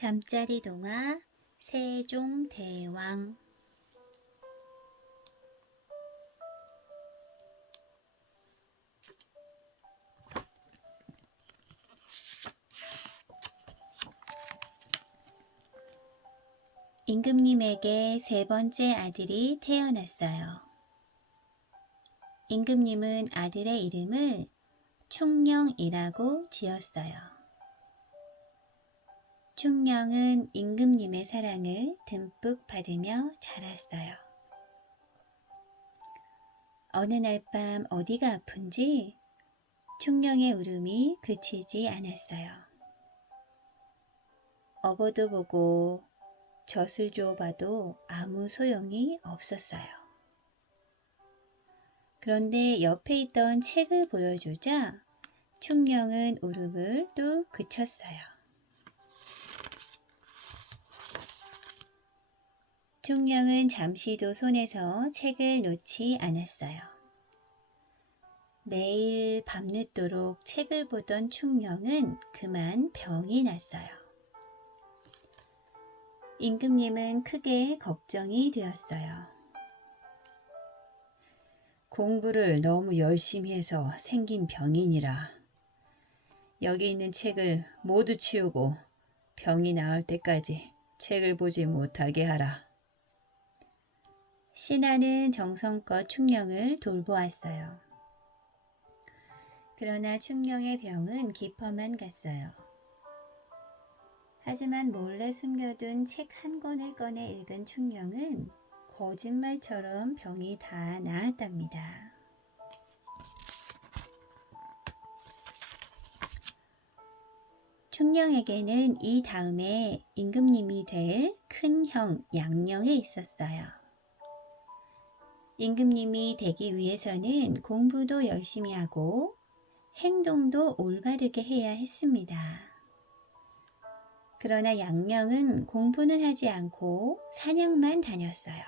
잠자리 동화 세종대왕 임금님에게 세 번째 아들이 태어났어요. 임금님은 아들의 이름을 충령이라고 지었어요. 충령은 임금님의 사랑을 듬뿍 받으며 자랐어요. 어느 날 밤 어디가 아픈지 충령의 울음이 그치지 않았어요. 어버도 보고 젖을 줘봐도 아무 소용이 없었어요. 그런데 옆에 있던 책을 보여주자 충령은 울음을 뚝 그쳤어요. 충령은 잠시도 손에서 책을 놓지 않았어요. 매일 밤늦도록 책을 보던 충령은 그만 병이 났어요. 임금님은 크게 걱정이 되었어요. 공부를 너무 열심히 해서 생긴 병이니라. 여기 있는 책을 모두 치우고 병이 나을 때까지 책을 보지 못하게 하라. 신하는 정성껏 충령을 돌보았어요. 그러나 충령의 병은 깊어만 갔어요. 하지만 몰래 숨겨둔 책 한 권을 꺼내 읽은 충령은 거짓말처럼 병이 다 나았답니다. 충령에게는 이 다음에 임금님이 될 큰 형 양령이 있었어요. 임금님이 되기 위해서는 공부도 열심히 하고 행동도 올바르게 해야 했습니다. 그러나 양령은 공부는 하지 않고 사냥만 다녔어요.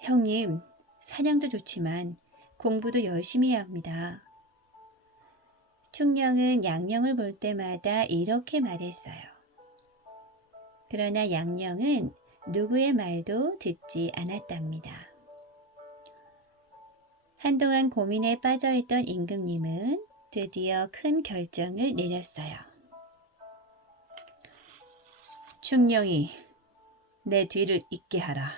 형님, 사냥도 좋지만 공부도 열심히 해야 합니다. 충령은 양령을 볼 때마다 이렇게 말했어요. 그러나 양령은 누구의 말도 듣지 않았답니다. 한동안 고민에 빠져 있던 임금님은 드디어 큰 결정을 내렸어요. 충령이 내 뒤를 잇게 하라.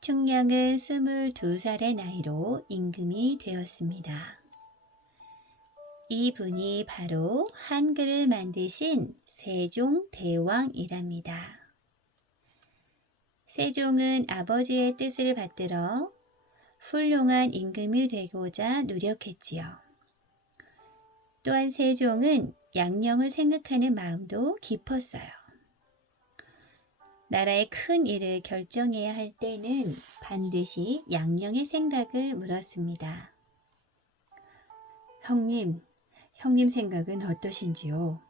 충령은 22살의 나이로 임금이 되었습니다. 이분이 바로 한글을 만드신 세종대왕이랍니다. 세종은 아버지의 뜻을 받들어 훌륭한 임금이 되고자 노력했지요. 또한 세종은 양령을 생각하는 마음도 깊었어요. 나라의 큰 일을 결정해야 할 때는 반드시 양령의 생각을 물었습니다. 형님, 형님 생각은 어떠신지요?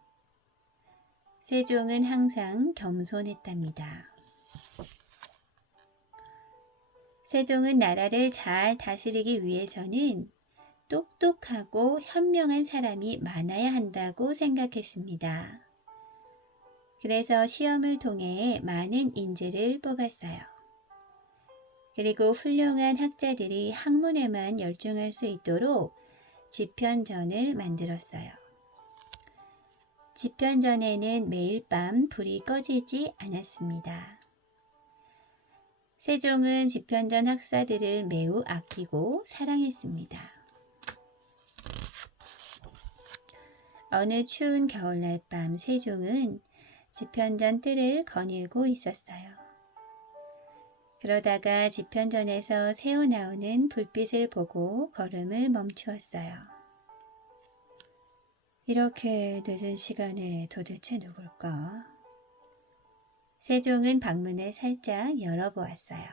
세종은 항상 겸손했답니다. 세종은 나라를 잘 다스리기 위해서는 똑똑하고 현명한 사람이 많아야 한다고 생각했습니다. 그래서 시험을 통해 많은 인재를 뽑았어요. 그리고 훌륭한 학자들이 학문에만 열중할 수 있도록 지편전을 만들었어요. 지편전에는 매일 밤 불이 꺼지지 않았습니다. 세종은 지편전 학사들을 매우 아끼고 사랑했습니다. 어느 추운 겨울날 밤 세종은 지편전 뜰을 거닐고 있었어요. 그러다가 지편전에서 새어 나오는 불빛을 보고 걸음을 멈추었어요. 이렇게 늦은 시간에 도대체 누굴까? 세종은 방문을 살짝 열어보았어요.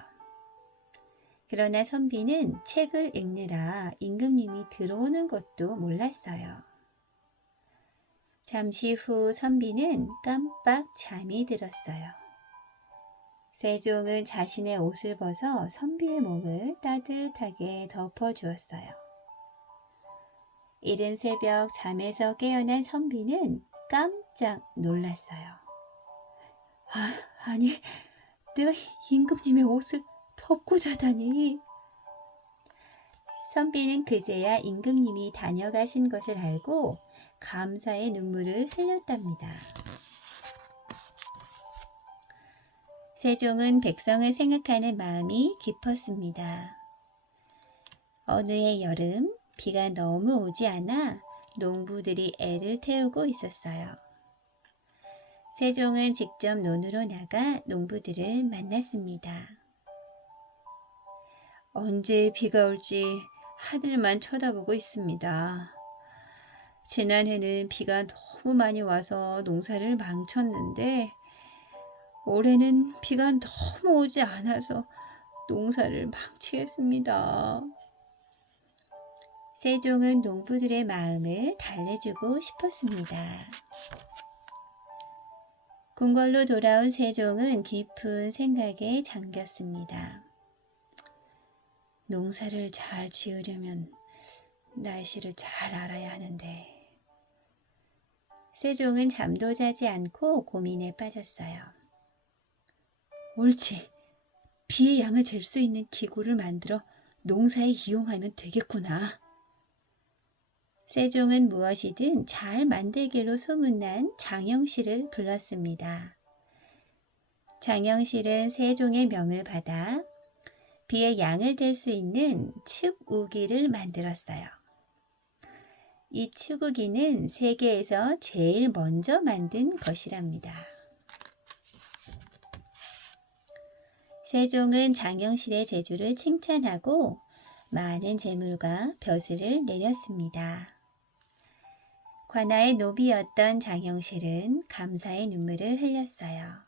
그러나 선비는 책을 읽느라 임금님이 들어오는 것도 몰랐어요. 잠시 후 선비는 깜빡 잠이 들었어요. 세종은 자신의 옷을 벗어 선비의 몸을 따뜻하게 덮어주었어요. 이른 새벽 잠에서 깨어난 선비는 깜짝 놀랐어요. 아, 아니, 내가 임금님의 옷을 덮고 자다니. 선비는 그제야 임금님이 다녀가신 것을 알고 감사의 눈물을 흘렸답니다. 세종은 백성을 생각하는 마음이 깊었습니다. 어느 해 여름 비가 너무 오지 않아 농부들이 애를 태우고 있었어요. 세종은 직접 논으로 나가 농부들을 만났습니다. 언제 비가 올지 하늘만 쳐다보고 있습니다. 지난해는 비가 너무 많이 와서 농사를 망쳤는데 올해는 비가 너무 오지 않아서 농사를 망치겠습니다. 세종은 농부들의 마음을 달래주고 싶었습니다. 궁궐로 돌아온 세종은 깊은 생각에 잠겼습니다. 농사를 잘 지으려면 날씨를 잘 알아야 하는데 세종은 잠도 자지 않고 고민에 빠졌어요. 옳지. 비의 양을 잴 수 있는 기구를 만들어 농사에 이용하면 되겠구나. 세종은 무엇이든 잘 만들기로 소문난 장영실을 불렀습니다. 장영실은 세종의 명을 받아 비의 양을 잴 수 있는 측우기를 만들었어요. 이 측우기는 세계에서 제일 먼저 만든 것이랍니다. 세종은 장영실의 재주를 칭찬하고 많은 재물과 벼슬을 내렸습니다. 관아의 노비였던 장영실은 감사의 눈물을 흘렸어요.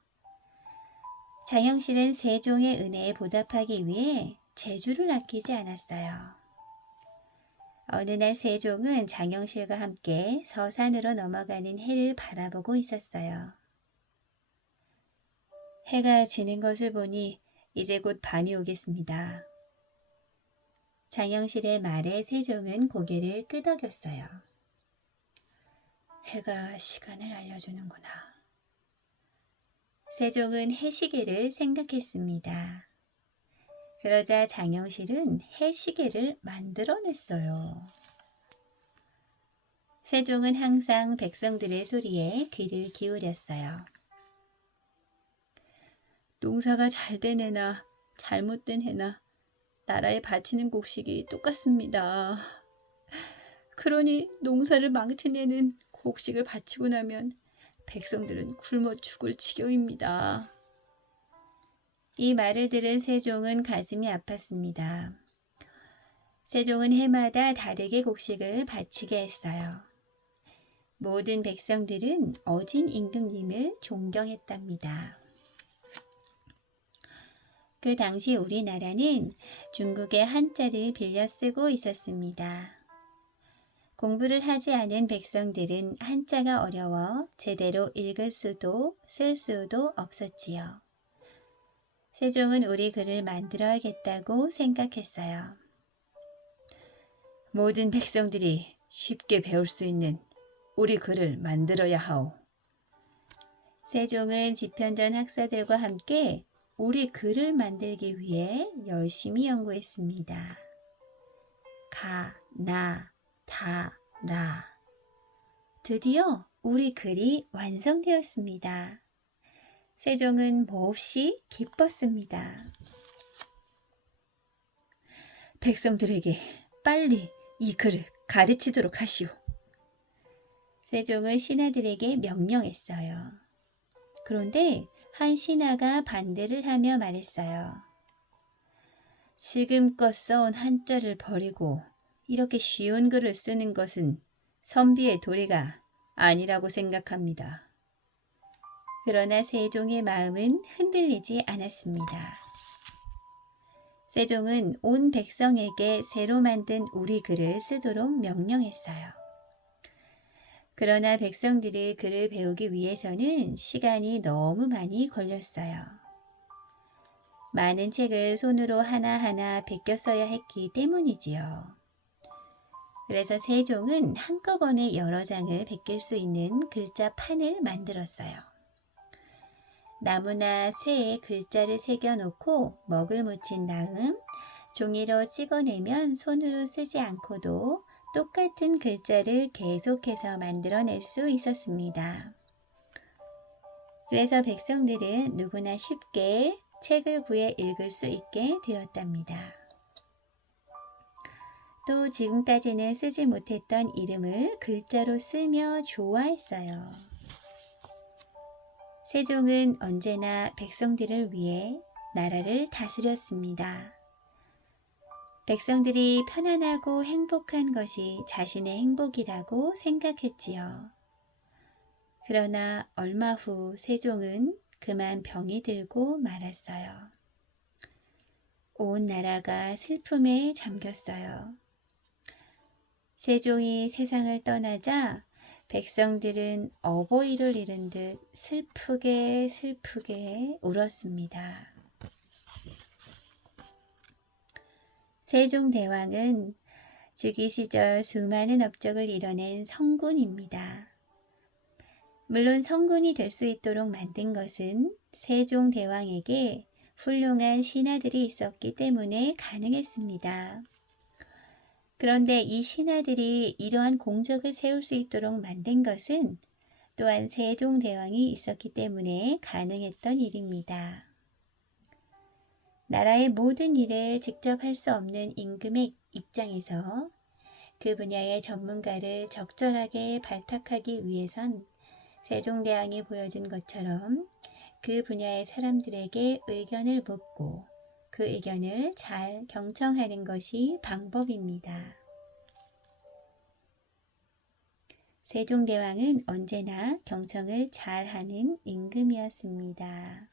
장영실은 세종의 은혜에 보답하기 위해 재주를 아끼지 않았어요. 어느 날 세종은 장영실과 함께 서산으로 넘어가는 해를 바라보고 있었어요. 해가 지는 것을 보니 이제 곧 밤이 오겠습니다. 장영실의 말에 세종은 고개를 끄덕였어요. 해가 시간을 알려주는구나. 세종은 해시계를 생각했습니다. 그러자 장영실은 해시계를 만들어냈어요. 세종은 항상 백성들의 소리에 귀를 기울였어요. 농사가 잘 된 해나 잘못된 해나 나라에 바치는 곡식이 똑같습니다. 그러니 농사를 망친 해는 곡식을 바치고 나면 백성들은 굶어 죽을 지경입니다. 이 말을 들은 세종은 가슴이 아팠습니다. 세종은 해마다 다르게 곡식을 바치게 했어요. 모든 백성들은 어진 임금님을 존경했답니다. 그 당시 우리나라는 중국의 한자를 빌려 쓰고 있었습니다. 공부를 하지 않은 백성들은 한자가 어려워 제대로 읽을 수도 쓸 수도 없었지요. 세종은 우리 글을 만들어야겠다고 생각했어요. 모든 백성들이 쉽게 배울 수 있는 우리 글을 만들어야 하오. 세종은 집현전 학사들과 함께 우리 글을 만들기 위해 열심히 연구했습니다. 가, 나, 다, 라. 드디어 우리 글이 완성되었습니다. 세종은 몹시 기뻤습니다. 백성들에게 빨리 이 글을 가르치도록 하시오. 세종은 신하들에게 명령했어요. 그런데 한 신하가 반대를 하며 말했어요. 지금껏 써온 한자를 버리고 이렇게 쉬운 글을 쓰는 것은 선비의 도리가 아니라고 생각합니다. 그러나 세종의 마음은 흔들리지 않았습니다. 세종은 온 백성에게 새로 만든 우리 글을 쓰도록 명령했어요. 그러나 백성들이 글을 배우기 위해서는 시간이 너무 많이 걸렸어요. 많은 책을 손으로 하나하나 베껴 써야 했기 때문이지요. 그래서 세 종은 한꺼번에 여러 장을 베낄 수 있는 글자 판을 만들었어요. 나무나 쇠에 글자를 새겨놓고 먹을 묻힌 다음 종이로 찍어내면 손으로 쓰지 않고도 똑같은 글자를 계속해서 만들어낼 수 있었습니다. 그래서 백성들은 누구나 쉽게 책을 구해 읽을 수 있게 되었답니다. 또 지금까지는 쓰지 못했던 이름을 글자로 쓰며 좋아했어요. 세종은 언제나 백성들을 위해 나라를 다스렸습니다. 백성들이 편안하고 행복한 것이 자신의 행복이라고 생각했지요. 그러나 얼마 후 세종은 그만 병이 들고 말았어요. 온 나라가 슬픔에 잠겼어요. 세종이 세상을 떠나자 백성들은 어버이를 잃은 듯 슬프게 슬프게 울었습니다. 세종대왕은 주기 시절 수많은 업적을 이뤄낸 성군입니다. 물론 성군이 될 수 있도록 만든 것은 세종대왕에게 훌륭한 신하들이 있었기 때문에 가능했습니다. 그런데 이 신하들이 이러한 공적을 세울 수 있도록 만든 것은 또한 세종대왕이 있었기 때문에 가능했던 일입니다. 나라의 모든 일을 직접 할 수 없는 임금의 입장에서 그 분야의 전문가를 적절하게 발탁하기 위해선 세종대왕이 보여준 것처럼 그 분야의 사람들에게 의견을 묻고 그 의견을 잘 경청하는 것이 방법입니다. 세종대왕은 언제나 경청을 잘하는 임금이었습니다.